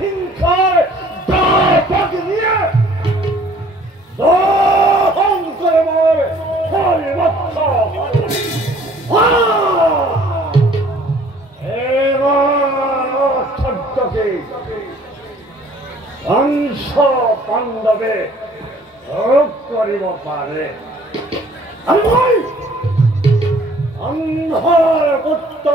হিংসার দাগ নিয়ে দহন করে মার পরিবর্ত এবার ছদ্মকে অংশ পাণ্ডবে রোগ করিব পারে অন্ধর পুত্র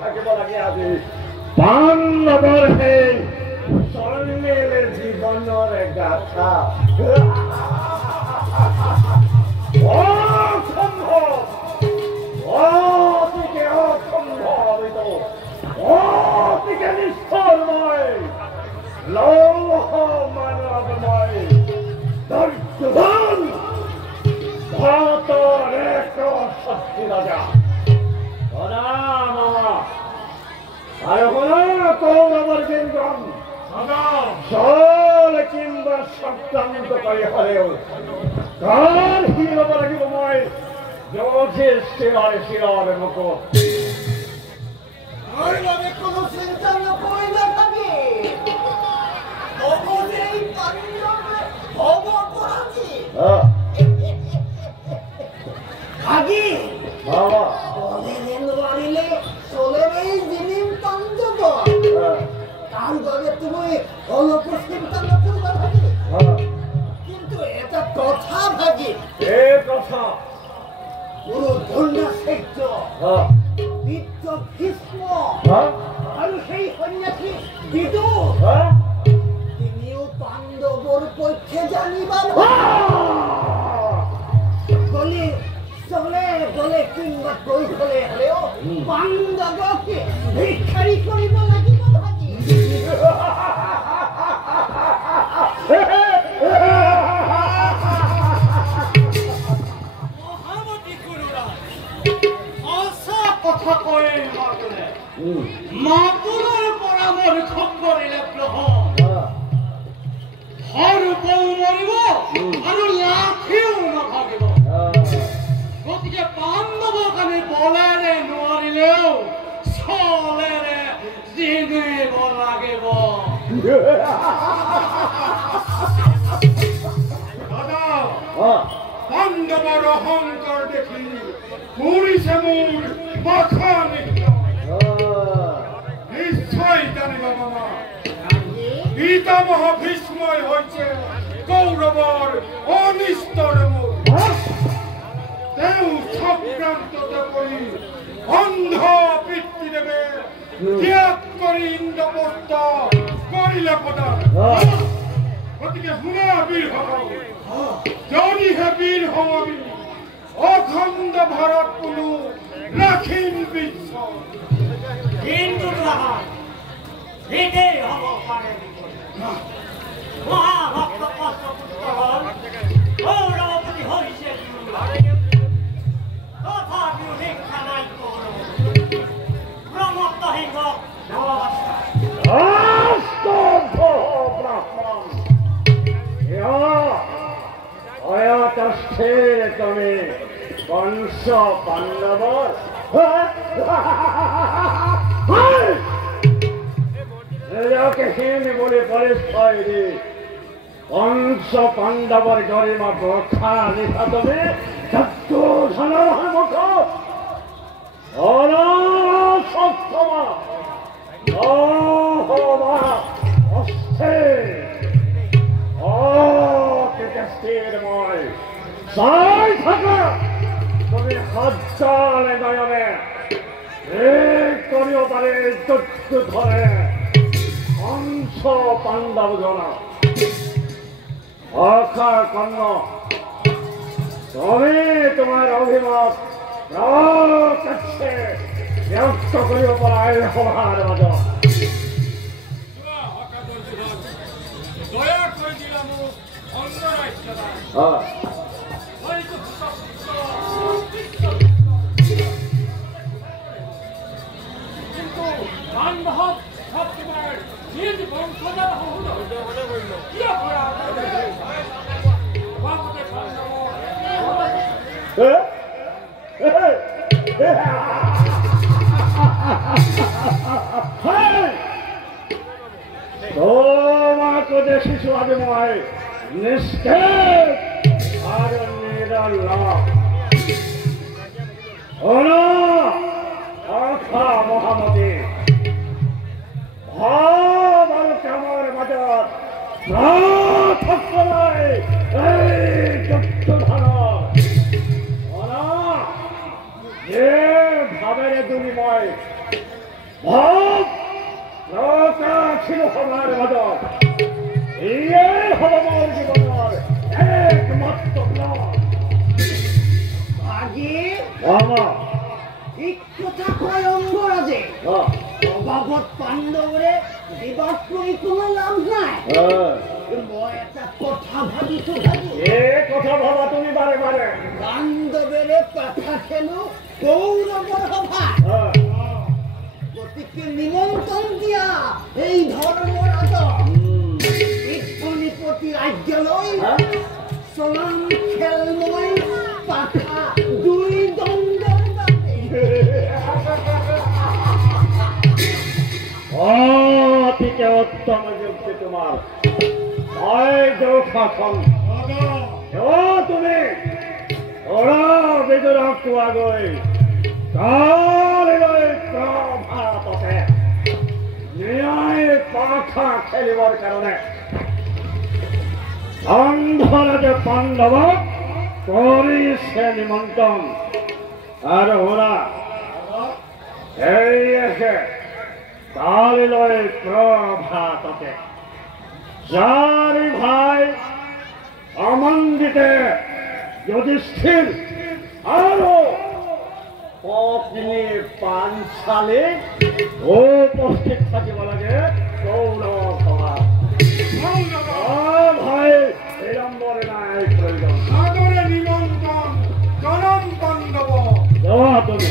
থাকিব লাগে আজি পাণ্ডৱৰ সেই স্বৰ্ণিল জীৱনৰ গাথা অসম্ভৱ অতিকে অসম্ভৱ অতিকে নিষ্ঠুৰময় লৌহ মানৱময় দৰ্শন ভাৰতৰ এক শক্তি ৰজা আৰ কৌৰবৰ কেন্দ্ৰম জল কিংবা সপ্তান্ত কৰে হলেও কাৰ হিৰব লাগিব মই যোগেৰ শিৰাৰে শিৰাৰে মুকুট কোনো চিন্তা নকৰিলে থাকি এই হব পৰাজি আগি বাবা বলে নোৱাৰিলে চলেই জিনিম পাণ্ডৱ তাৰ বাবে তুমি অলপ চিন্তা নকৰিবা ভাগি কিন্তু এটা কথা ভাগি এই কথা গুৰু দ্ৰোণাচাৰ্য বিদ্য ভীষ্ম আৰু সেই সন্যাসী বিদুৰ তিনিও পাণ্ডৱৰ পক্ষে জানিবা গলে চলে গলে কিংবা কৌশলে হলেও পাণ্ডৱকে ভিক্ষাৰী কৰিব লাগিব ভাগি মহামতী খুড়া সঁচা কথা কয় মাতুলৰ পৰামৰ্শ কৰিলে গ্ৰহণ হৰ বৌ মৰিব আৰু লাঠিও নাথাকিব গতিকে পাণ্ডৱৰ কাৰণে বলেৰে নোৱাৰিলেও চলেৰে জিনিব লাগিব দাদা পাণ্ডৱৰ অহংকাৰ দেখি কৰিছে মোৰ মাথা নিশ্চয় জানিব মামা পিতামহ ভীষ্মই হৈছে কৌৰৱৰ অনিষ্টৰ মূল তেওঁ চক্ৰান্ততে পৰি অন্ধ পিতৃদেৱে ত্যাগ কৰি ইন্দ্ৰপুত্ৰ কৰিলে প্ৰদান গতিকে শুনা বীৰ হব যদিহে বীৰ হওঁ আমি অখণ্ড ভাৰত কোনো ৰাখিম বিশ্ব কিন্তু হৃদয় হব পাৰে মহাভক্ত কৌৰৱপতি হৈছে তথাপিও শিক্ষা নাই ব্ৰহ্মত্ব সিংহ তুমি কংস পাণ্ডৱৰ বলে পৰিচয় দি কংস পাণ্ডৱৰ গৰিমা ৰক্ষা নিশা তুমি দুৰ্যোধনৰ মুখত মই চাই থাকা তুমি সজ্জালে নয়নে কৰিব পাৰে যুদ্ধ ধৰে কংস পাণ্ডৱ জনা অক্ষৰ কৰ্ণ তুমি তোমাৰ অভিমত ব্যক্ত কৰিব পৰা এই সভাৰ মাজত দয়া কৰি দিলা মোক অংগৰাজ্যতা কিন্তু বান্ধৱ সব তোমাৰ নিজ বংশধৰ হল কিয় কৰা বান্ধৱ তোমাকে যে শিশু আগে ময় নিষ্ঠেপ আর নিরালাপ ওরা আখা মহামতি ভাব আর কামার বাজার যে ভাবের দুনিময় ভাব নৌকা ছিল সবার বাজার ইয়ে হল মোর জীবনের একমাত্র আজি বাবা ঠিক কথা কয় অঙ্গরাজে অভাবত পাণ্ডবরে বিবাদ কৰি কোনো লাভ নাই মই এটা কথা ভাবিছো ভাবি এ কথা ভাবা তুমি বারে বারে পাণ্ডবেৰে কথা খেলো কৌৰৱৰ সভাত গতিকে নিমন্ত্ৰণ দিয়া এই ধৰ্মৰাজক ইক্ষণিপতি ৰাজ্যলৈ চলাম খেলময় পাঠা দুই দণ্ডৰ বাবে অতিকে উত্তম যুক্তি তোমার তুমি ওরা বেদরাক আগে ভারততে ন্যায় পাখা খেলিবার কারণে অন্ধরাজে পাণ্ডব করিছে নিমন্ত্রণ আর ওরা এই এসে কালিলয় প্রভাততে চারি ভাই আমন্দিতে যুধিষ্ঠির আরো পত্নী পাঞ্চালে উপস্থিত থাকিব লাগে কৌরব সভা ভাই বিলম্বরে নাই প্রয়োজন সাদরে নিমন্ত্রণ জনম পাণ্ডব তুমি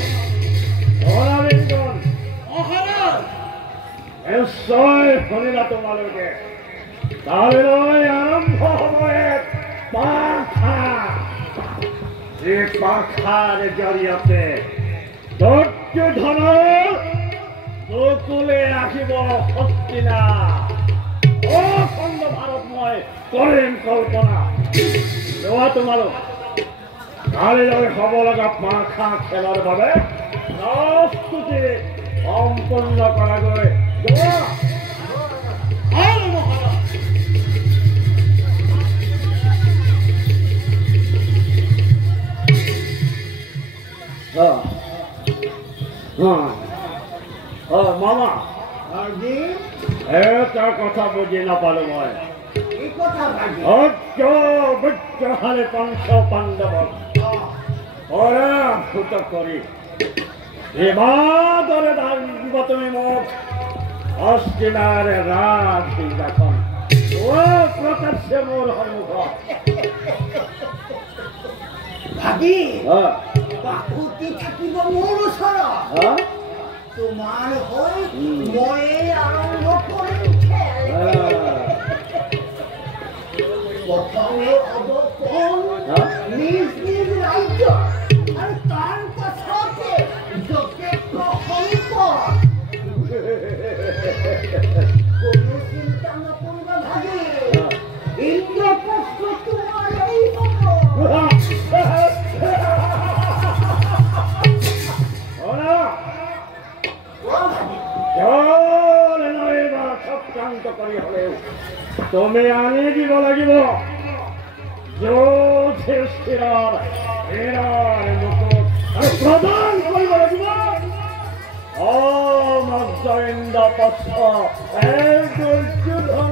ধরাবীরগণ মহারাজ নিশ্চয় শুনিলা তোমালোকে তালৈ আৰম্ভ হ'ব এক পাখা এই পাখাৰ জৰিয়তে দুৰ্যোধনৰ গোকুলে আহিব শক্তিনা অখণ্ড ভাৰত মই কৰিম কল্পনা লোৱা তোমালোক কালিলৈ হ'ব লগা পাখা খেলৰ বাবে প্ৰস্তুতি সম্পূৰ্ণ কৰাগৈ যোৱা মামা আজি এটা কথা বুজি নাপালো মই এই কথা ভাবি বিদ্ৰোহাৰে পঞ্চ পাণ্ডৱক পৰাভূত কৰি এবাদৰে দিব তুমি মোক অষ্টিনাৰে ৰাজ সিংহাসন প্ৰকাশ্যে মোৰ সন্মুখত ভাবি বাকুতি থাকিব মোৰ ওচৰত তোমাৰ হৈ ময়ে আৰম্ভ কৰিম খেল প্ৰথমে হ'ব কোন নিজ নিজ ৰাজ্য আৰু তাৰ পাছতে যথেষ্ট সম্পদ কোনো চিন্তা নকৰিবা ভাবি ইন্দ্ৰপ্ৰস্থ তোমাৰেই হ'ব কৰি হলেও তুমি আনি দিব লাগিব যুধিষ্ঠিৰৰ মুকুট আৰু প্ৰদান কৰিব লাগিব ইন্দ্ৰ পক্ষ এই দুৰ্যোধন